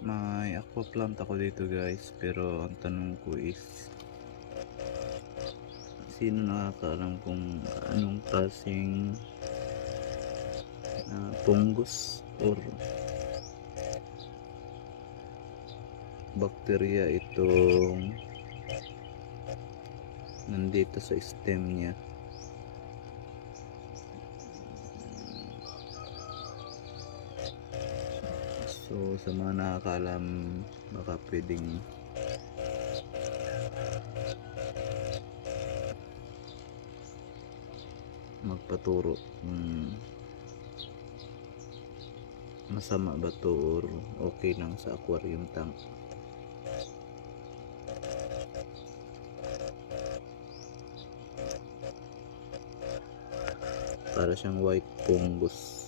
May aqua plant ako dito guys, pero ang tanong ko is sino nakakaalam kung anong klaseng fungus or bacteria itong nandito sa stem niya. So sa mga nakakaalam, baka pwedeng magpaturo kung masama ba to or okay lang sa aquarium tank. Para siyang white fungus.